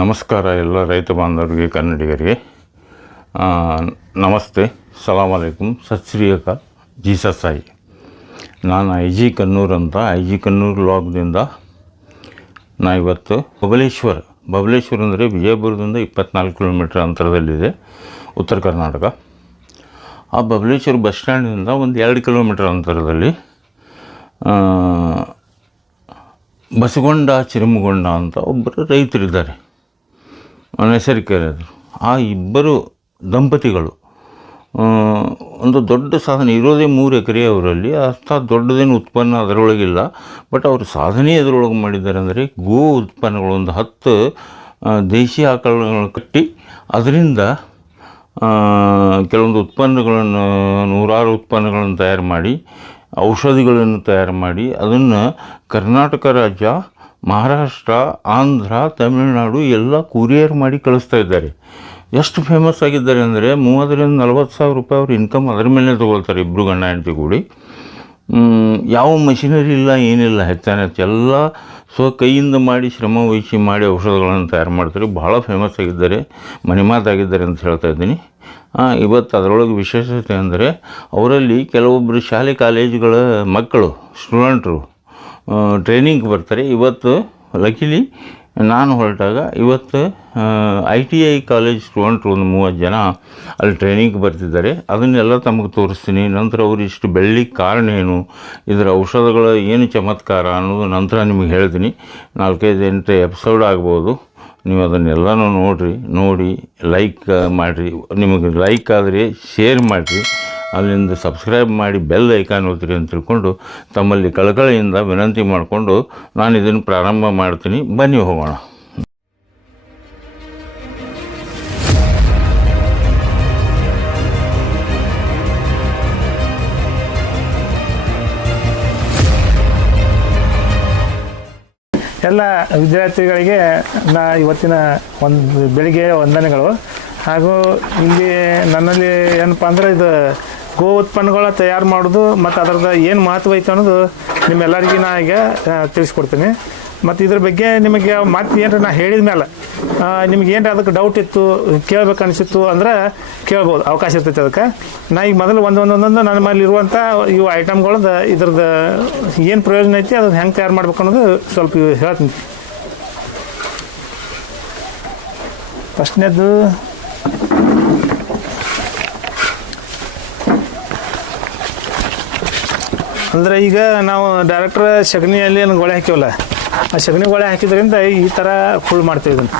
ನಮಸ್ಕಾರ ಎಲ್ಲ ರೈತ ಬಾಂಧವರಿಗೆ, ಕನ್ನಡಿಗರಿಗೆ ನಮಸ್ತೆ, ಸಲಾಮ್ ಅಲೈಕುಮ್, ಸತ್ ಶ್ರೀ ಅಕಾಲ್, ಜೀಸಸ್ ಸಾಯಿ. ನಾನು ಐ ಜಿ ಕನ್ನೂರು ಅಂತ, ಐ ಜಿ ಕನ್ನೂರು ಲಾಗ್ದಿಂದ ನಾ ಇವತ್ತು ಬಬಲೇಶ್ವರ ಅಂದರೆ ವಿಜಯಪುರದಿಂದ 24 ಕಿಲೋಮೀಟ್ರ್ ಅಂತರದಲ್ಲಿದೆ, ಉತ್ತರ ಕರ್ನಾಟಕ. ಆ ಬಬಲೇಶ್ವರ ಬಸ್ ಸ್ಟ್ಯಾಂಡಿಂದ ಒಂದು 2 ಕಿಲೋಮೀಟ್ರ್ ಅಂತರದಲ್ಲಿ ಬಸಗೊಂಡ ಚಿರುಮಗೊಂಡ ಅಂತ ಒಬ್ಬರು ರೈತರಿದ್ದಾರೆ, ಹೆಸರಿಕೆರೆದರು. ಆ ಇಬ್ಬರು ದಂಪತಿಗಳು ಒಂದು ದೊಡ್ಡ ಸಾಧನೆ ಇರೋದೇ 3 ಎಕರೆ ಅವರಲ್ಲಿ. ಅಷ್ಟ ದೊಡ್ಡದೇನು ಉತ್ಪನ್ನ ಅದರೊಳಗಿಲ್ಲ, ಬಟ್ ಅವರು ಸಾಧನೆ ಎದರೊಳಗೆ ಮಾಡಿದ್ದಾರೆ ಅಂದರೆ ಗೋ ಉತ್ಪನ್ನಗಳು ಒಂದು 10 ದೇಶಿ ಆಕಳುಗಳನ್ನು ಕಟ್ಟಿ ಅದರಿಂದ ಕೆಲವೊಂದು ಉತ್ಪನ್ನಗಳನ್ನು, 100 ಉತ್ಪನ್ನಗಳನ್ನು ತಯಾರು ಮಾಡಿ, ಔಷಧಿಗಳನ್ನು ತಯಾರು ಮಾಡಿ ಅದನ್ನು ಕರ್ನಾಟಕ ರಾಜ್ಯ, ಮಹಾರಾಷ್ಟ್ರ, ಆಂಧ್ರ, ತಮಿಳುನಾಡು ಎಲ್ಲ ಕೂರಿಯರ್ ಮಾಡಿ ಕಳಿಸ್ತಾ ಇದ್ದಾರೆ. ಎಷ್ಟು ಫೇಮಸ್ ಆಗಿದ್ದಾರೆ ಅಂದರೆ 30,000-40,000 ರೂಪಾಯಿ ಅವ್ರ ಇನ್ಕಮ್ ಅದರ ಮೇಲೆ ತೊಗೊಳ್ತಾರೆ, ಇಬ್ಬರು ಗಂಡ ಹೆಂಡತಿ ಕೂಡಿ. ಯಾವ ಮಷಿನರಿ ಇಲ್ಲ, ಏನಿಲ್ಲ, ಹೆಚ್ಚಾನ ಎಲ್ಲ ಕೈಯಿಂದ ಮಾಡಿ, ಶ್ರಮ ವಹಿಸಿ ಮಾಡಿ ಔಷಧಗಳನ್ನು ತಯಾರು ಮಾಡ್ತಾರೆ. ಭಾಳ ಫೇಮಸ್ ಆಗಿದ್ದಾರೆ, ಮನೆ ಮಾತಾಗಿದ್ದಾರೆ ಅಂತ ಹೇಳ್ತಾ ಇದ್ದೀನಿ. ಇವತ್ತು ಅದರೊಳಗೆ ವಿಶೇಷತೆ ಅಂದರೆ ಅವರಲ್ಲಿ ಕೆಲವೊಬ್ಬರು ಶಾಲೆ ಕಾಲೇಜುಗಳ ಮಕ್ಕಳು, ಸ್ಟೂಡೆಂಟ್ರು ಟ್ರೈನಿಂಗ್ ಬರ್ತಾರೆ. ಇವತ್ತು ಲಕಿಲಿ ನಾನು ಹೊರಟಾಗ ಇವತ್ತು ITI ಕಾಲೇಜ್ ಸ್ಟೂಡೆಂಟ್ರು ಒಂದು 30 ಜನ ಅಲ್ಲಿ ಟ್ರೈನಿಂಗ್ ಬರ್ತಿದ್ದಾರೆ. ಅದನ್ನೆಲ್ಲ ತಮಗೆ ತೋರಿಸ್ತೀನಿ. ನಂತರ ಅವರು ಇಷ್ಟು ಬೆಳಲಿಕ್ಕೆ ಕಾರಣ ಏನು, ಇದರ ಔಷಧಗಳ ಏನು ಚಮತ್ಕಾರ ಅನ್ನೋದು ನಂತರ ನಿಮಗೆ ಹೇಳ್ತೀನಿ. 4-5-8 ಎಪಿಸೋಡ್ ಆಗ್ಬೋದು. ನೀವು ಅದನ್ನೆಲ್ಲನೂ ನೋಡಿ ಲೈಕ್ ಮಾಡಿರಿ. ನಿಮಗೆ ಲೈಕ್ ಆದರೆ ಶೇರ್ ಮಾಡಿರಿ, ಅಲ್ಲಿಂದ ಸಬ್ಸ್ಕ್ರೈಬ್ ಮಾಡಿ ಬೆಲ್ ಐಕಾನ್ ಒತ್ತಿರಿ ಅಂತ ತಿಳ್ಕೊಂಡು ತಮ್ಮಲ್ಲಿ ಕಳಕಳಿಯಿಂದ ವಿನಂತಿ ಮಾಡಿಕೊಂಡು ನಾನು ಇದನ್ನು ಪ್ರಾರಂಭ ಮಾಡ್ತೀನಿ. ಬನ್ನಿ ಹೋಗೋಣ. ಎಲ್ಲ ವಿದ್ಯಾರ್ಥಿಗಳಿಗೆ ಇವತ್ತಿನ ಬೆಳಿಗ್ಗೆ ವಂದನೆಗಳು. ಹಾಗೂ ಇಲ್ಲಿ ನನ್ನಲ್ಲಿ ಏನಪ್ಪ ಅಂದರೆ ಇದು ಗೋ ಉತ್ಪನ್ನಗಳ ತಯಾರು ಮಾಡೋದು ಮತ್ತು ಅದರದ್ದು ಏನು ಮಹತ್ವ ಐತೆ ಅನ್ನೋದು ನಿಮ್ಮೆಲ್ಲರಿಗೂ ನಾ ಈಗ ತಿಳಿಸ್ಕೊಡ್ತೀನಿ. ಮತ್ತು ಇದ್ರ ಬಗ್ಗೆ ನಿಮಗೆ ಮತ್ತೆ ಏನಾರ ನಾ ಹೇಳಿದ ಮೇಲೆ ನಿಮ್ಗೆ ಏನಾರ ಅದಕ್ಕೆ ಡೌಟ್ ಇತ್ತು, ಕೇಳಬೇಕು ಅನಿಸಿತ್ತು ಅಂದ್ರೆ ಕೇಳ್ಬೋದು, ಅವಕಾಶ ಇರ್ತೈತೆ ಅದಕ್ಕೆ. ನಾ ಈಗ ಮೊದಲು ಒಂದೊಂದು ನನ್ನ ಮೇಲೆ ಇರುವಂಥ ಇವು ಐಟಮ್ಗಳದ್ದು ಇದ್ರದ್ದು ಏನು ಪ್ರಯೋಜನ ಐತಿ, ಅದನ್ನು ಹೆಂಗೆ ತಯಾರು ಮಾಡ್ಬೇಕು ಅನ್ನೋದು ಸ್ವಲ್ಪ ಹೇಳ್ತೀನಿ. ಫಸ್ಟ್ನೇದು ಅಂದರೆ ಈಗ ನಾವು ಡೈರೆಕ್ಟ್ರ್ ಸಗಣಿಯಲ್ಲಿ ಗೊಳೆ ಹಾಕಿವಲ್ಲ, ಆ ಸಗಣಿ ಗೊಳೆ ಹಾಕಿದ್ರಿಂದ ಈ ಥರ ಕುಳು ಮಾಡ್ತೀವಿ. ಇದನ್ನು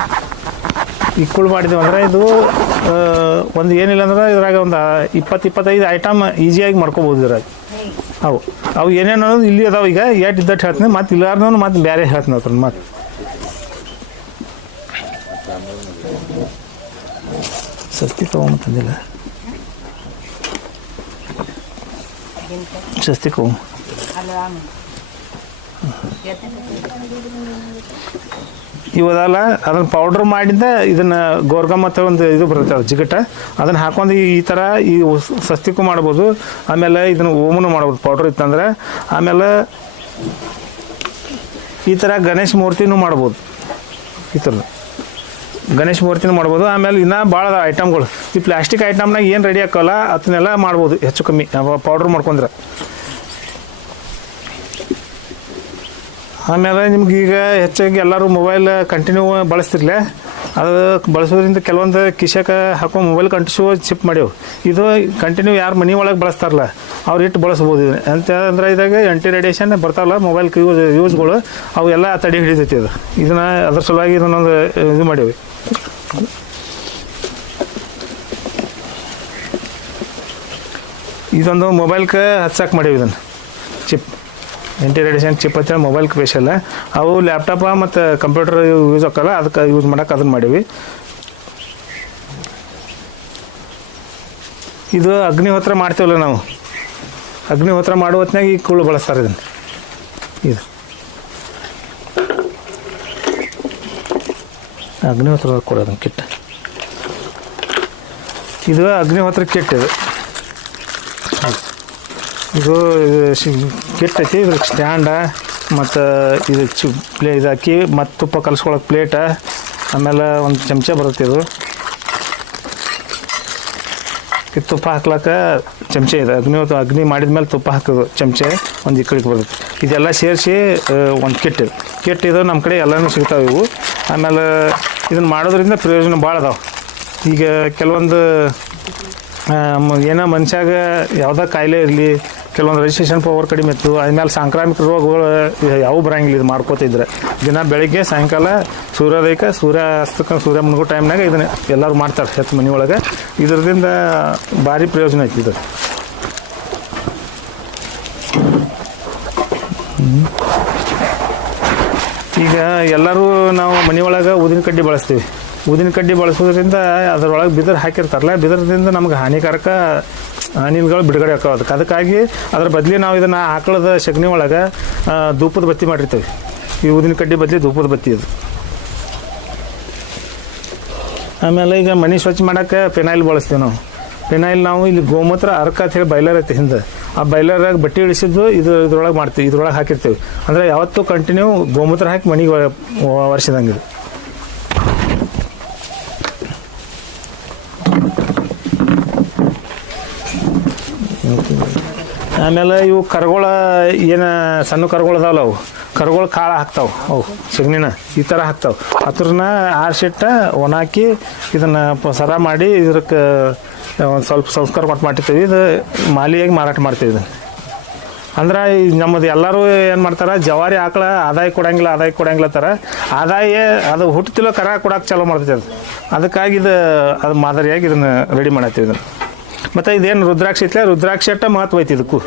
ಈ ಕುಳು ಮಾಡಿದ್ದೀವಿ ಅಂದರೆ ಇದು ಒಂದು ಏನಿಲ್ಲ ಅಂದ್ರೆ ಇದ್ರಾಗ ಒಂದು 20-25 ಐಟಮ್ ಈಸಿಯಾಗಿ ಮಾಡ್ಕೋಬೋದು ಇದ್ರಾಗ. ಅವು ಏನೇನು ಅನ್ನೋದು ಇಲ್ಲಿ ಅದಾವೆ. ಈಗ ಎಷ್ಟು ಇದ್ದಟ್ಟು ಹೇಳ್ತೀನಿ, ಮತ್ತು ಇಲ್ಲಾರ್ನೂ ಮತ್ತು ಬೇರೆ ಹೇಳ್ತೀನಿ ಅದ್ರ ಮತ್ತು. ಸಸ್ತಿ ತೊಗೊಂಬಂದಿಲ್ಲ, ಸಸ್ತಿ ತೊಗೊಂಬ ಇವದಲ್ಲ. ಅದನ್ನು ಪೌಡ್ರ್ ಮಾಡಿದ್ದ ಇದನ್ನು ಗೋರ್ಗಮ್ ಮತ್ತು ಒಂದು ಇದು ಬರುತ್ತೆ, ಅದು ಜಿಗಟ, ಅದನ್ನು ಹಾಕೊಂಡು ಈ ಥರ ಈ ಸಸ್ತಿಗೂ ಮಾಡ್ಬೋದು. ಆಮೇಲೆ ಇದನ್ನು ಓಮನು ಮಾಡ್ಬೋದು ಪೌಡ್ರ್ ಇತ್ತಂದ್ರೆ. ಆಮೇಲೆ ಈ ಥರ ಗಣೇಶ ಮೂರ್ತಿನೂ ಮಾಡ್ಬೋದು, ಈ ಥರ ಗಣೇಶ ಮೂರ್ತಿನೂ ಮಾಡ್ಬೋದು. ಆಮೇಲೆ ಇನ್ನೂ ಭಾಳ ಐಟಮ್ಗಳು ಈ ಪ್ಲಾಸ್ಟಿಕ್ ಐಟಮ್ನಾಗ ಏನು ರೆಡಿ ಹಾಕೋಲ್ಲ ಅದನ್ನೆಲ್ಲ ಮಾಡ್ಬೋದು ಹೆಚ್ಚು ಕಮ್ಮಿ ಪೌಡ್ರ್ ಮಾಡ್ಕೊಂಡ್ರೆ. ಆಮೇಲೆ ನಿಮ್ಗೆ ಈಗ ಹೆಚ್ಚಾಗಿ ಎಲ್ಲರೂ ಮೊಬೈಲ್ ಕಂಟಿನ್ಯೂ ಬಳಸ್ತಿರ್ಲೆ, ಅದು ಬಳಸೋದ್ರಿಂದ ಕೆಲವೊಂದು ಕಿಶಕ್ಕೆ ಹಾಕೋ ಮೊಬೈಲ್ ಕಂಟಿನ್ಯೂ ಚಿಪ್ ಮಾಡ್ಯವು. ಇದು ಕಂಟಿನ್ಯೂ ಯಾರು ಮನೆ ಒಳಗೆ ಬಳಸ್ತಾರಲ್ಲ ಅವ್ರು ಇಟ್ಟು ಬಳಸ್ಬೋದು. ಇದು ಅಂತ ಅಂದ್ರೆ ಇದಾಗ ಆಂಟಿ ರೇಡಿಯೇಷನ್ ಬರ್ತಾವಲ್ಲ ಮೊಬೈಲ್ ಯೂಸ್ಗಳು, ಅವು ಎಲ್ಲ ತಡೆ ಹಿಡಿತೈತಿ. ಅದು ಇದನ್ನು ಅದ್ರ ಸಲುವಾಗಿ ಇದನ್ನೊಂದು ಇದು ಮಾಡೀವಿ. ಇದೊಂದು ಮೊಬೈಲ್ಗೆ ಹಚ್ಚಕ್ಕೆ ಮಾಡೀವಿ. ಇದನ್ನು ಚಿಪ್, ಆಂಟಿ ರೇಡಿಯೇಷನ್ ಚಿಪ್ ಹಚ್ಚ ಮೊಬೈಲ್ಗೆ ಸ್ಪೆಷಲ್. ಅವು ಲ್ಯಾಪ್ಟಾಪ ಮತ್ತು ಕಂಪ್ಯೂಟರ್ ಯೂಸ್ ಹಾಕಲ್ಲ, ಅದಕ್ಕೆ ಯೂಸ್ ಮಾಡೋಕೆ ಅದನ್ನು ಮಾಡೀವಿ. ಇದು ಅಗ್ನಿಹೋತ್ರ ಮಾಡ್ತೀವಲ್ಲ ನಾವು, ಅಗ್ನಿಹೋತ್ರ ಮಾಡೋ ಹೊತ್ತಿನಾಗ ಈ ಕುಳ್ಳು ಬಳಸ್ತಾರೆ ಇದನ್ನು. ಇದು ಅಗ್ನಿಹೋತ್ರ ಕೊಡೋದನ್ನು ಕಿಟ್, ಇದು ಅಗ್ನಿಹೋತ್ರ ಕಿಟ್. ಇದು ಕಿಟ್ ಐತಿ. ಇದ್ರಿಗೆ ಸ್ಟ್ಯಾಂಡ ಮತ್ತು ಇದು ಇದು ಹಾಕಿ ಮತ್ತು ತುಪ್ಪ ಕಲಿಸ್ಕೊಳಕ್ಕೆ ಪ್ಲೇಟ, ಆಮೇಲೆ ಒಂದು ಚಮಚ ಬರುತ್ತೆ ಇದು ತುಪ್ಪ ಹಾಕ್ಲಾಕ ಚಮಚ ಇದೆ. ಅಗ್ನಿ ಮಾಡಿದ ಮೇಲೆ ತುಪ್ಪ ಹಾಕೋದು ಚಮಚ ಒಂದು ಈ ಕಡೆಗೆ ಬರುತ್ತೆ. ಇದೆಲ್ಲ ಸೇರಿಸಿ ಒಂದು ಕಿಟ್ ಇದು ನಮ್ಮ ಕಡೆ ಎಲ್ಲನೂ ಸಿಗ್ತಾವೆ ಇವು. ಆಮೇಲೆ ಇದನ್ನು ಮಾಡೋದ್ರಿಂದ ಪ್ರಯೋಜನ ಭಾಳ ಅದಾವೆ. ಈಗ ಕೆಲವೊಂದು ಏನೋ ಮನುಷ್ಯಾಗ ಯಾವುದೇ ಕಾಯಿಲೆ ಇರಲಿ, ಕೆಲವೊಂದು ರಿಜಿಸ್ಟ್ರೇಷನ್ ಪವರ್ ಕಡಿಮೆ ಇತ್ತು, ಆದ್ಮೇಲೆ ಸಾಂಕ್ರಾಮಿಕ ರೋಗಗಳು ಯಾವ ಬರಂಗಿಲ್ಲ ಇದು ಮಾಡ್ಕೋತಿದ್ರೆ. ದಿನ ಬೆಳಿಗ್ಗೆ ಸಾಯಂಕಾಲ ಸೂರ್ಯೋದಯಕ್ಕೆ ಸೂರ್ಯ ಮುಳುಗೋ ಟೈಮ್ನಾಗ ಇದನ್ನು ಎಲ್ಲರೂ ಮಾಡ್ತಾರೆ ಹೆತ್ತು ಮನೆ ಒಳಗೆ. ಇದರಿಂದ ಭಾರಿ ಪ್ರಯೋಜನ ಐತಿ ಇದು. ಈಗ ಎಲ್ಲರೂ ನಾವು ಮನೆಯೊಳಗೆ ಊದಿನ ಕಡ್ಡಿ ಬಳಸ್ತೀವಿ. ಊದಿನ ಕಡ್ಡಿ ಬಳಸೋದ್ರಿಂದ ಅದರೊಳಗೆ ಬಿದಿರು ಹಾಕಿರ್ತಾರಲ್ಲ, ಬಿದಿರದಿಂದ ನಮ್ಗೆ ಹಾನಿಕಾರಕ ಅನಿಲ್ಗಳು ಬಿಡುಗಡೆ ಆಗೋದಕ್ಕೆ. ಅದಕ್ಕಾಗಿ ಅದ್ರ ಬದಲಿ ನಾವು ಇದನ್ನು ಆಕಳದ ಸಗಣಿ ಒಳಗೆ ಧೂಪದ ಬತ್ತಿ ಮಾಡಿರ್ತೀವಿ. ಈ ಊದಿನ ಕಡ್ಡಿ ಬದಲಿ ಧೂಪದ ಬತ್ತಿ ಇದು. ಆಮೇಲೆ ಈಗ ಮನೆ ಸ್ವಚ್ಛ ಮಾಡೋಕ್ಕೆ ಫಿನೈಲ್ ಬಳಸ್ತೀವಿ ನಾವು. ಫಿನೈಲ್ ನಾವು ಇಲ್ಲಿ ಗೋಮೂತ್ರ ಅರ್ಕ ಅಂತ ಹೇಳಿ ಬೈಲರ್ ಐತಿ ಹಿಂದೆ, ಆ ಬೈಲರಾಗ ಬಟ್ಟೆ ಇಳಿಸಿದ್ದು ಇದ್ರೊಳಗೆ ಮಾಡ್ತೀವಿ, ಇದ್ರೊಳಗೆ ಹಾಕಿರ್ತೀವಿ. ಅಂದರೆ ಯಾವತ್ತೂ ಕಂಟಿನ್ಯೂ ಗೋಮೂತ್ರ ಹಾಕಿ ಮನೆಗೆ ವರ್ಷದಂಗೆ. ಆಮೇಲೆ ಇವು ಕರ್ಗೋಳ ಏನು ಸಣ್ಣ ಕರ್ಗೋಳ ಅದಾವಲ್ಲ, ಅವು ಕರ್ಗೋಳ ಕಾಳು ಹಾಕ್ತಾವೆ, ಅವು ಸಗಣಿನ ಈ ಥರ ಹಾಕ್ತಾವೆ. ಹತ್ರನ ಆರ್ಸಿಟ್ಟ ಒಣಾಕಿ ಇದನ್ನು ಸರ ಮಾಡಿ ಇದಕ್ಕೆ ಒಂದು ಸ್ವಲ್ಪ ಸಂಸ್ಕಾರ ಕೊಟ್ಟು ಮಾಡಿರ್ತೀವಿ. ಇದು ಮಾಲಿಯಾಗಿ ಮಾರಾಟ ಮಾಡ್ತೀವಿ ಇದನ್ನು. ಅಂದ್ರೆ ನಮ್ಮದು ಎಲ್ಲರೂ ಏನು ಮಾಡ್ತಾರೆ, ಜವಾರಿ ಆಕಳ ಆದಾಯ ಕೊಡಂಗಿಲ್ಲ ಥರ ಆದಾಯ ಅದು ಹುಟ್ಟತಿಲ್ಲ ಕರ ಕೊಡೋಕೆ ಚಾಲೂ ಮಾಡ್ತೈತೆ ಅದು. ಅದಕ್ಕಾಗಿ ಅದು ಮಾದರಿಯಾಗಿ ಇದನ್ನು ರೆಡಿ ಮಾಡತ್ತೀವಿ ಇದನ್ನು. ಮತ್ತು ಇದೇನು ರುದ್ರಾಕ್ಷಿ ಐತ್ಲೆ, ರುದ್ರಾಕ್ಷಿ ಅಟ್ಟ ಮಹತ್ವ ಐತಿ ಇದಕ್ಕೂ.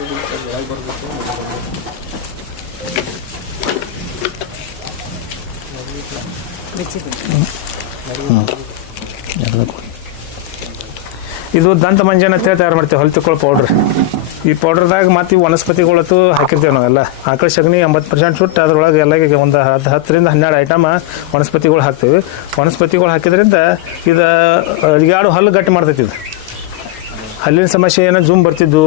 ಇದು ದಂತ ಮಂಜನ ಅಂತ ಹೇಳಿ ತಯಾರು ಮಾಡ್ತೇವೆ, ಹೊಲಿತುಕೊಳ್ಳೋ ಪೌಡ್ರ್. ಈ ಪೌಡ್ರದಾಗ ಮತ್ತು ಇವು ವನಸ್ಪತಿಗಳತ್ತು ಹಾಕಿರ್ತೇವೆ ನಾವೆಲ್ಲ. ಆಕಳ ಸಗಣಿ 80% ಸುಟ್ಟು ಅದರೊಳಗೆ ಎಲ್ಲ ಒಂದು 10ರಿಂದ 12 ಐಟಮ್ ವನಸ್ಪತಿಗಳು ಹಾಕ್ತೀವಿ. ವನಸ್ಪತಿಗಳು ಹಾಕಿದ್ರಿಂದ ಇದು ಅಡಿಗಾಡು ಹಲ್ಲು ಗಟ್ಟಿ ಮಾಡ್ತೈತಿ. ಇದು ಹಲ್ಲಿನ ಸಮಸ್ಯೆ ಏನೋ ಜುಮ್ ಬರ್ತಿದ್ದು,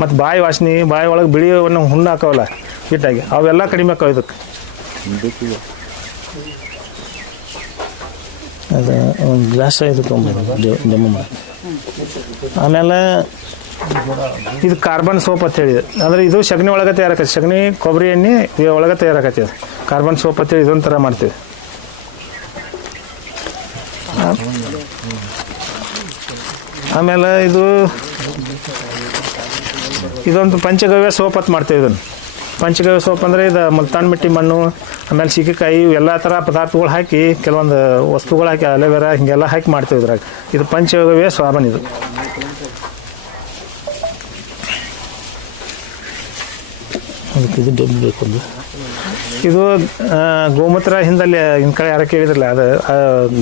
ಮತ್ತು ಬಾಯಿ ವಾಸನೆ, ಬಾಯಿ ಒಳಗೆ ಬಿಳಿಯನ್ನು ಹುಣ್ಣು ಹಾಕೋವಲ್ಲ ಹಿಟ್ಟಾಗಿ, ಅವೆಲ್ಲ ಕಡಿಮೆ ಆಕಾವ ಇದಕ್ಕೆ. ಅದು ಒಂದು ಗ್ಲಾಸ್ ಇದು ಡೆಮೋ ಮಾಡಿ. ಆಮೇಲೆ ಇದು ಕಾರ್ಬನ್ ಸೋಪ್ ಅಂತ ಹೇಳಿದೆ. ಅಂದರೆ ಇದು ಸಗಣಿ ಒಳಗೆ ತಯಾರಾಕತಿ, ಸಗಣಿ ಕೊಬ್ಬರಿ ಎಣ್ಣೆ ಒಳಗೆ ತಯಾರಾಕತಿ. ಅದು ಕಾರ್ಬನ್ ಸೋಪ್ ಅಂತೇಳಿ ಇದೊಂಥರ ಮಾಡ್ತೀವಿ. ಆಮೇಲೆ ಇದೊಂದು ಪಂಚಗವ್ಯ ಸೋಪ್ ಅಂತ ಮಾಡ್ತೇವೆ. ಇದನ್ನು ಪಂಚಗವ್ಯ ಸೋಪ್ ಅಂದರೆ ಇದು ಮುಲ್ತಾನ್ ಮಿಟ್ಟಿ ಮಣ್ಣು, ಆಮೇಲೆ ಸೀಗೆಕಾಯಿ, ಎಲ್ಲ ಥರ ಪದಾರ್ಥಗಳು ಹಾಕಿ, ಕೆಲವೊಂದು ವಸ್ತುಗಳು ಹಾಕಿ, ಅಲೋವೆರಾ ಹೀಗೆಲ್ಲ ಹಾಕಿ ಮಾಡ್ತೇವೆ ಇದ್ರಾಗ. ಇದು ಪಂಚಗವ್ಯ ಸಾಬನ್. ಇದು ಅದಕ್ಕೆ ಇದು ಡಬ್ಬಿ ಬೇಕು. ಇದು ಗೋಮೂತ್ರ ಹಿಂದಲ್ಲಿ ಇನ್ನು ಕಡೆ ಯಾರ ಕೇಳಿದ್ರಲ್ಲ, ಅದು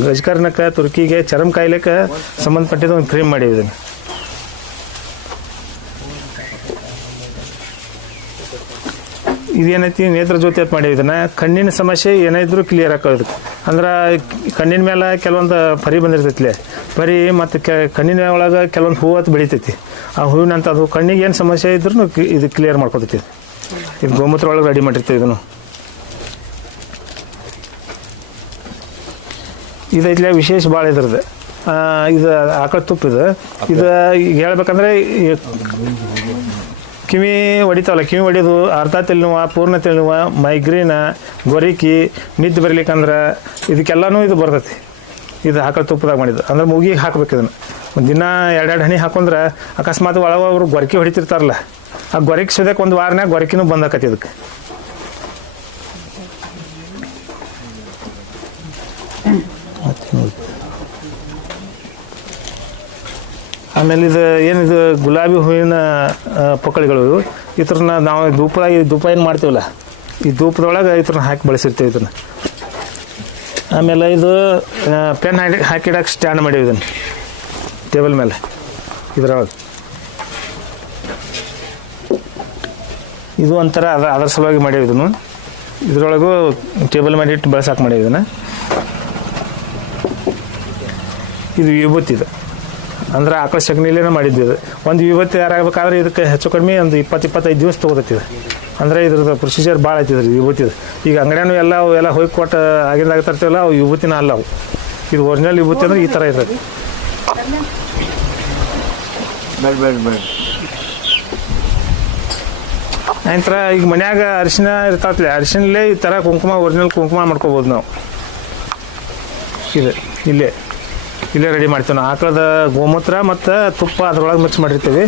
ಗಜಕರ್ಣಕ್ಕೆ, ತುರ್ಕಿಗೆ, ಚರ್ಮ ಕಾಯಿಲೆಗೆ ಸಂಬಂಧಪಟ್ಟಿದ್ದು ಒಂದು ಕ್ರೀಮ್ ಮಾಡಿವಿ. ಇದನ್ನು ಇದೇನೈತಿ ನೇತ್ರ ಜ್ಯೋತಿ ಅಂತ ಮಾಡೀವಿ. ಇದನ್ನು ಕಣ್ಣಿನ ಸಮಸ್ಯೆ ಏನಾದರೂ ಕ್ಲಿಯರ್ ಆಕೋ. ಇದಕ್ಕೆ ಅಂದ್ರೆ ಕಣ್ಣಿನ ಮೇಲೆ ಕೆಲವೊಂದು ಪರಿ ಬಂದಿರ್ತೈತಿ, ಪರಿ ಮತ್ತು ಕಣ್ಣಿನ ಒಳಗೆ ಕೆಲವೊಂದು ಹೂವು ಅಂತ ಬೆಳಿತೈತಿ. ಆ ಹೂವಿನಂತ ಅದು ಕಣ್ಣಿಗೆ ಏನು ಸಮಸ್ಯೆ ಇದ್ರೂ ಇದು ಕ್ಲಿಯರ್ ಮಾಡ್ಕೊತೈತಿ. ಇದು ಗೋಮೂತ್ರ ಒಳಗೆ ರೆಡಿ ಮಾಡಿರ್ತೀವಿ. ಇದನ್ನು ಇದೈತ್ಲೆ ವಿಶೇಷ ಭಾಳ ಇದ್ರದ್ದು. ಇದು ಆಕಳ ತುಪ್ಪ. ಇದು ಈಗ ಹೇಳ್ಬೇಕಂದ್ರೆ ಕಿವಿ ಹೊಡಿತಾವಲ್ಲ, ಕಿವಿ ಹೊಡಿಯೋದು, ಅರ್ಧ ತಲೆನೋವು, ಪೂರ್ಣ ತಲೆನೋವು, ಮೈಗ್ರೇನ, ಗೊರಿಕಿ, ನಿದ್ದೆ ಬರ್ಲಿಕ್ಕಂದ್ರೆ ಇದಕ್ಕೆಲ್ಲನೂ ಇದು ಬರ್ತೈತಿ. ಇದು ಆಕಳ ತುಪ್ಪದಾಗ ಮಾಡಿದ್ದು. ಅಂದ್ರೆ ಮೂಗಿಗೆ ಹಾಕ್ಬೇಕು. ಇದನ್ನು ಒಂದು ದಿನ 2 ಹನಿ ಹಾಕೊಂಡ್ರೆ ಅಕಸ್ಮಾತ್ ಒಳಗೆ ಅವರು ಗೊರಕಿ ಹೊಡಿತಿರ್ತಾರಲ್ಲ, ಆ ಗೊರಕಿ ಸದ್ಯಕ್ಕೆ ಒಂದು ವಾರನಾಗ ಗೊರಕಿನೂ ಬಂದಾಕತಿ ಇದಕ್ಕೆ. ಆಮೇಲೆ ಏನಿದು ಗುಲಾಬಿ ಹೂವಿನ ಪೊಕ್ಕಳಿಗಳು. ಇದ್ರನ್ನ ನಾವು ಧೂಪ ಏನು ಮಾಡ್ತೀವಲ್ಲ, ಈ ಧೂಪದೊಳಗೆ ಇದ್ರನ್ನ ಹಾಕಿ ಬಳಸಿರ್ತೀವಿ ಇದನ್ನು. ಆಮೇಲೆ ಇದು ಪೆನ್ ಹಾಕಿಡಕ್ಕೆ ಸ್ಟ್ಯಾಂಡ್ ಮಾಡೀವಿ ಇದನ್ನು ಟೇಬಲ್ ಮೇಲೆ. ಇದರೊಳಗೆ ಇದು ಒಂಥರ ಅದರ ಸಲುವಾಗಿ ಮಾಡೀವಿ ಇದನ್ನು. ಇದರೊಳಗೂ ಟೇಬಲ್ ಮೇಲೆ ಇಟ್ಟು ಬಳಸಕ್ಕೆ ಮಾಡೀವಿ ಇದನ್ನು. ಇದು ವಿಭೂತಿ. ಇದು ಅಂದ್ರೆ ಆಕಳ ಸಗಣಿಲೇನೆ ಮಾಡಿದ್ವಿ. ಇದು ಒಂದು ವಿಭೂತಿ ತಯಾರಾಗಬೇಕಾದ್ರೆ ಇದಕ್ಕೆ ಹೆಚ್ಚು ಕಡಿಮೆ ಒಂದು 20-25 ದಿವಸ ತೊಗೋತೈತಿ. ಅಂದರೆ ಇದ್ರದ್ದು ಪ್ರೊಸೀಜರ್ ಭಾಳ ಐತಿದ್ರಿ ವಿಭೂತಿದು. ಈಗ ಅಂಗಡಿಯೂ ಎಲ್ಲ ಹೋಗಿ ಕೊಟ್ಟು ಆಗಿಂದಾಗ ತರ್ತೀವಲ್ಲ, ಅವು ವಿಭೂತಿನ ಅಲ್ಲ ಅವು. ಇದು ಒರಿಜಿನಲ್ ವಿಭೂತಿ ಅಂದ್ರೆ ಈ ಥರ ಇರ್ತದೆ. ನಂತರ ಈಗ ಮನ್ಯಾಗ ಅರಿಶಿನ ಇರ್ತಾವತ್ಲೆ, ಅರಿಶಿನಲ್ಲೇ ಈ ಥರ ಕುಂಕುಮ ಒರಿಜಿನಲ್ ಕುಂಕುಮ ಮಾಡ್ಕೋಬೋದು ನಾವು. ಇದು ಇಲ್ಲೇ ರೆಡಿ ಮಾಡ್ತೀವಿ ನಾವು. ಆಕಳದ ಗೋಮೂತ್ರ ಮತ್ತು ತುಪ್ಪ ಅದ್ರೊಳಗೆ ಮಿಕ್ಸ್ ಮಾಡಿರ್ತೀವಿ.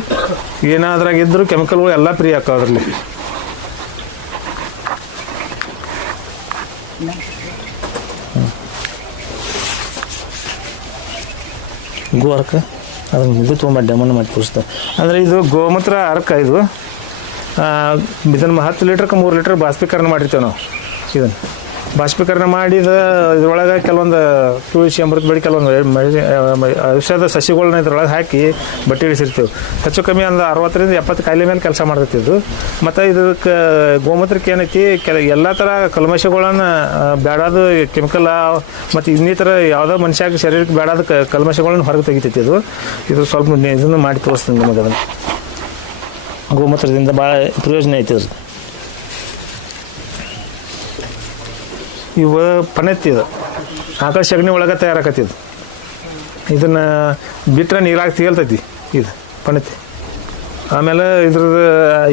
ಏನಾದ್ರಾಗ ಇದ್ದರೂ ಕೆಮಿಕಲ್ಗಳು ಎಲ್ಲ ಫ್ರೀ ಹಾಕೋ ಅದರಲ್ಲಿ. ಗೋ ಅರ್ಕ ಅದನ್ನು ಇದು ತೊಗೊಂಬ ಡೆಮೋನ್ ಮಾಡಿ ತೋರಿಸ್ತಾರೆ. ಅಂದರೆ ಇದು ಗೋಮೂತ್ರ ಅರ್ಕ. ಇದು ಇದನ್ನು 10 ಲೀಟ್ರಕ್ಕೆ 3 ಲೀಟ್ರ್ ಬಾಷ್ಪೀಕರಣ ಮಾಡಿರ್ತೇವೆ ನಾವು. ಇದನ್ನು ಬಾಷ್ಪೀಕರಣ ಮಾಡಿದ ಇದ್ರೊಳಗೆ ಕೆಲವೊಂದು ತುಳಸಿ ಅಮೃತ ಬೆಳೆ ಕೆಲವೊಂದು ಔಷಧ ಸಸಿಗಳನ್ನ ಇದ್ರೊಳಗೆ ಹಾಕಿ ಬಟ್ಟೆ ಇಳಿಸಿರ್ತೀವಿ. ಹೆಚ್ಚು ಕಮ್ಮಿ ಒಂದು 60ರಿಂದ 70 ಕಾಯಿಲೆ ಮೇಲೆ ಕೆಲಸ ಮಾಡ್ತೈತಿ ಇದು. ಮತ್ತು ಇದಕ್ಕೆ ಗೋಮೂತ್ರಕ್ಕೆ ಏನೈತಿ ಎಲ್ಲ ಥರ ಕಲ್ಮಶಗಳನ್ನು ಬೇಡಾದ ಕೆಮಿಕಲ್ ಮತ್ತು ಇನ್ನಿತರ ಯಾವುದೋ ಮನುಷ್ಯಾಗ ಶರೀರಕ್ಕೆ ಬೇಡಾದ ಕಲ್ಮಶಗಳನ್ನು ಹೊರಗೆ ತೆಗಿತೈತಿ ಇದು ಸ್ವಲ್ಪ ಇದನ್ನು ಮಾಡಿ ತೋರಿಸ್ತೀನಿ ನಿಮಗೆ. ಅದನ್ನು ಗೋಮೂತ್ರದಿಂದ ಭಾಳ ಪ್ರಯೋಜನ ಐತಿ ಅದು. ಇವು ಪನೆತ್ತಿ ಇದು ಆಕಳ ಸಗಣಿ ಒಳಗೆ ತಯಾರಾಕತ್ತಿದ್ದು. ಇದನ್ನು ಬಿಟ್ಟರೆ ನೀರಾಗಿ ತೇಲ್ತೈತಿ ಇದು ಪನೆತ್ತಿ. ಆಮೇಲೆ ಇದ್ರದ್ದು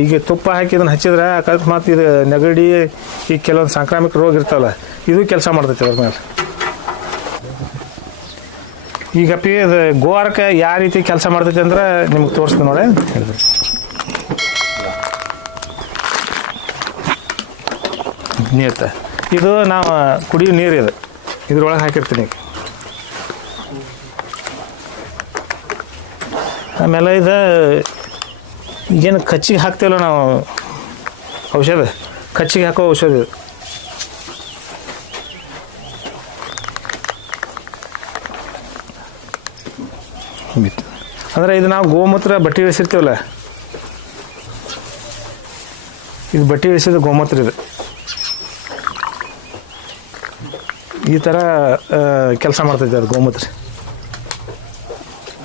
ಈಗ ತುಪ್ಪ ಹಾಕಿ ಇದನ್ನು ಹಚ್ಚಿದ್ರೆ ಅಕಸ್ಮಾತ್ ಇದು ನೆಗಡಿ ಈಗ ಕೆಲವೊಂದು ಸಾಂಕ್ರಾಮಿಕ ರೋಗ ಇರ್ತಾವಲ್ಲ ಇದು ಕೆಲಸ ಮಾಡ್ತೈತಿ ಅದ್ರ ಮೇಲೆ. ಈಗ ಅದು ಗೋವಾರಕ್ಕೆ ಯಾವ ರೀತಿ ಕೆಲಸ ಮಾಡ್ತೈತಿ ಅಂದ್ರೆ ನಿಮ್ಗೆ ತೋರಿಸ್ತೀನಿ ನೋಡಿ. ನೀರ್ತ ಇದು ನಾವು ಕುಡಿಯೋ ನೀರು ಇದು ಇದ್ರೊಳಗೆ ಹಾಕಿರ್ತೀನಿ. ಆಮೇಲೆ ಇದು ಈಗೇನು ಕಚ್ಚಿಗೆ ಹಾಕ್ತೀವಲ್ಲ ನಾವು ಔಷಧ, ಕಚ್ಚಿಗೆ ಹಾಕೋ ಔಷಧ ಇದು. ಅಂದರೆ ಇದು ನಾವು ಗೋಮೂತ್ರ ಬಟ್ಟೆ ಇಳಿಸಿರ್ತೀವಲ್ಲ, ಇದು ಬಟ್ಟೆ ಇಳಿಸಿದ ಗೋಮೂತ್ರ ಇದು ಈ ಥರ ಕೆಲಸ ಮಾಡ್ತೈತೆ ಅದು ಗೋಮೂತ್ರ.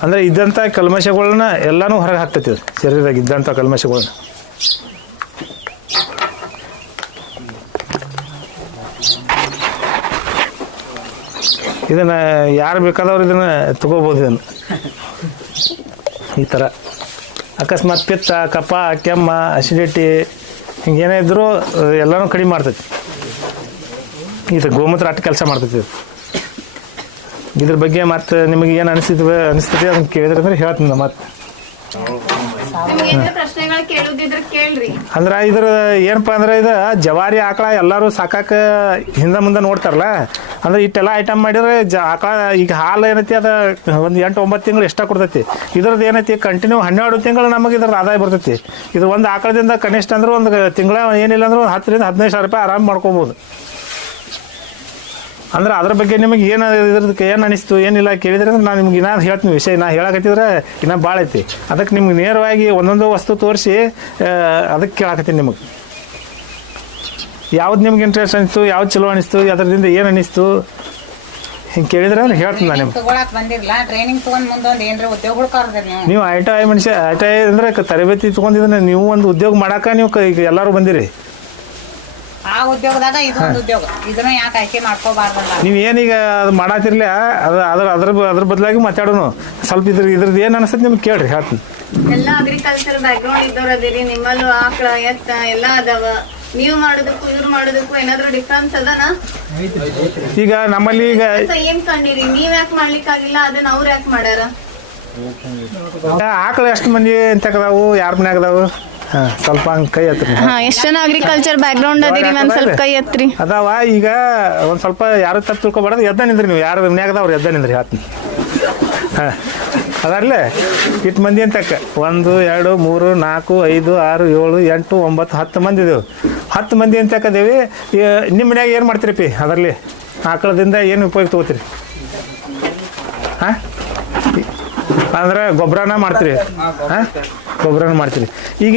ಅಂದರೆ ಇದ್ದಂಥ ಕಲ್ಮಶಗಳನ್ನ ಎಲ್ಲನೂ ಹೊರಗೆ ಹಾಕ್ತೈತಿ ಅದು ಶರೀರದಾಗ ಇದ್ದಂಥ ಕಲ್ಮಶಗಳನ್ನ. ಇದನ್ನು ಯಾರು ಬೇಕಾದವ್ರು ಇದನ್ನು ತಗೋಬೋದು. ಇದನ್ನು ಈ ಥರ ಅಕಸ್ಮಾತ್ ಪಿತ್ತ, ಕಫ, ಕೆಮ್ಮ, ಅಸಿಡಿಟಿ ಹಿಂಗೇನೇ ಇದ್ದರೂ ಎಲ್ಲನೂ ಕಡಿಮೆ ಮಾಡ್ತೈತಿ. ಇದು ಗೋಮೂತ್ರ ಅಷ್ಟು ಕೆಲಸ ಮಾಡ್ತೈತಿ. ಇದ್ರ ಬಗ್ಗೆ ಮತ್ತೆ ನಿಮಗೆ ಏನು ಅನಿಸ್ತದೆ ಅದನ್ನು ಕೇಳಿದ್ರೆ ಅಂದ್ರೆ ಹೇಳ್ತೀನಿ ಮತ್ತೆ. ಅಂದ್ರೆ ಇದ್ರ ಏನಪ್ಪ ಅಂದ್ರೆ ಇದು ಜವಾರಿ ಆಕಳ ಎಲ್ಲರೂ ಸಾಕಾಕ ಹಿಂದೆ ಮುಂದೆ ನೋಡ್ತಾರಲ್ಲ. ಅಂದ್ರೆ ಇಷ್ಟೆಲ್ಲ ಐಟಮ್ ಮಾಡಿದ್ರೆ ಆಕಳ ಈಗ ಹಾಲು ಏನೈತಿ ಅದು ಒಂದು 8-9 ತಿಂಗಳು ಎಷ್ಟ ಕೊಡ್ತೈತಿ. ಇದ್ರದ್ದು ಏನೈತಿ ಕಂಟಿನ್ಯೂ 12 ತಿಂಗಳು ನಮಗೆ ಇದ್ರದ್ದು ಆದಾಯ ಬರ್ತೈತಿ. ಇದು ಒಂದು ಆಕಳದಿಂದ ಕನಿಷ್ಠ ಅಂದ್ರೆ ಒಂದು ತಿಂಗಳ ಏನಿಲ್ಲ ಅಂದ್ರೆ 10ರಿಂದ 15 ಸಾವಿರ ರೂಪಾಯಿ ಆರಾಮ್ ಮಾಡ್ಕೋಬೋದು. ಅಂದ್ರೆ ಅದ್ರ ಬಗ್ಗೆ ನಿಮಗೆ ಏನು ಇದ್ರದಕ್ಕೆ ಏನು ಅನಿಸ್ತು ಏನಿಲ್ಲ ಕೇಳಿದ್ರೆ ಅಂದ್ರೆ ನಾನು ನಿಮ್ಗೆ ಇನ್ನೂ ಹೇಳ್ತೀನಿ ವಿಷಯ. ನಾ ಹೇಳಕತ್ತಿದ್ರೆ ಇನ್ನೂ ಭಾಳ ಐತಿ. ಅದಕ್ಕೆ ನಿಮ್ಗೆ ನೇರವಾಗಿ ಒಂದೊಂದು ವಸ್ತು ತೋರಿಸಿ ಅದಕ್ಕೆ ಕೇಳಾಕತ್ತೀನಿ ನಿಮಗೆ. ಯಾವ್ದು ನಿಮ್ಗೆ ಇಂಟ್ರೆಸ್ಟ್ ಅನಿಸ್ತು, ಯಾವ್ದು ಚಲೋ ಅನಿಸ್ತು, ಅದರಿಂದ ಏನು ಅನಿಸ್ತು ಹಿಂಗೆ ಕೇಳಿದ್ರೆ ಅಂದ್ರೆ ಹೇಳ್ತೀನಿ ನಾನು ನಿಮ್ಗೆ. ನೀವು ಐ ಮನುಷ್ಯ ಐ ಅಂದ್ರೆ ತರಬೇತಿ ತೊಗೊಂಡಿದ್ರೆ ನೀವು ಒಂದು ಉದ್ಯೋಗ ಮಾಡಾಕ ನೀವು ಈಗ ಎಲ್ಲರೂ ಬಂದಿರಿ. ಆ ಉದ್ಯೋಗದಾಗ ಇದೊಂದು ಉದ್ಯೋಗ, ಇದನ್ನ ಯಾಕೆ ಆಯ್ಕೆ ಮಾಡ್ಕೋಬಾರ್ದಲ್ಲ? ನೀವು ಏನೀಗ ಅದು ಮಾಡಾತಿರ್ಲಿ ಅದ್ರ ಬದಲಾಗಿ ಮಾತಾಡೋಣ ಸ್ವಲ್ಪ. ಇದ್ರದ್ದು ಏನು ಅನಿಸ್ತದೆ ನಿಮ್ಗೆ ಕೇಳ್ರಿ ಹೇಳ್ತೀನಿ. ಎಲ್ಲ ಅಗ್ರಿಕಲ್ಚರ್ ಬ್ಯಾಕ್ಗ್ರೌಂಡ್ ಇದ್ದವ್ರು ಅದಿರಿ, ನಿಮ್ಮಲ್ಲೂ ಆಕಳ ಎತ್ತ ಎಲ್ಲ ಅದಾವ. ನೀವು ಮಾಡೋದಕ್ಕೂ ಇವ್ರು ಮಾಡೋದಕ್ಕೂ ಏನಾದ್ರು ಡಿಫ್ರೆನ್ಸ್ ಅದನಾ? ಈಗ ನಮ್ಮಲ್ಲಿ ಈಗ ಏನ್ ಕಂಡಿರಿ? ನೀವ್ ಯಾಕೆ ಮಾಡ್ಲಿಕ್ಕಾಗಿಲ್ಲ, ಅದನ್ನ ಅವ್ರು ಯಾಕೆ ಮಾಡ್ಯಾರ? ಆಕಳ ಎಷ್ಟು ಮಂದಿ ಎಂತಕದಾವು, ಯಾರ ಮನ್ಯಾಗ ಅದಾವು? ಸ್ವಲ್ಪ ಹಂಗೆ ಕೈ ಎತ್ರಿ. ಎಷ್ಟು ಜನ ಅಗ್ರಿಕಲ್ಚರ್ ಬ್ಯಾಕ್ಗ್ರೌಂಡ್ ಅದಿರಿ? ಒಂದ್ ಸ್ವಲ್ಪ ಕೈ ಎತ್ರಿ. ಅದಾವ ಈಗ ಒಂದು ಸ್ವಲ್ಪ ಯಾರು ತಪ್ಪು ತಿಳ್ಕೊಬಾರ್ದು. ಎದ್ದ ನಿಂದ್ರಿ ನೀವು, ಯಾರು ಮನ್ಯಾಗದವ್ರು ಎದ್ದ ನಿಂದ್ರಿ ಹೇಳ್ತೀನಿ. ಅದರಲ್ಲೇ ಇಷ್ಟು ಮಂದಿ ಅಂತಕ್ಕ 1 2 3 4 5 6 7 8 9 10 ಮಂದಿ ಇದೇವು. 10 ಮಂದಿ ಅಂತಕ್ಕದೇವಿ. ನಿಮ್ಮ ಮನ್ಯಾಗ ಏನು ಮಾಡ್ತೀರಿ ಪಿ? ಅದರಲ್ಲಿ ಆಕಳದಿಂದ ಏನು ಉಪಯೋಗ ತೊಗೋತೀರಿ? ಹಾಂ ಅಂದ್ರೆ ಗೊಬ್ಬರನ ಮಾಡ್ತೀರಿ? ಹಾಂ ಗೊಬ್ಬರನ ಮಾಡ್ತೀರಿ. ಈಗ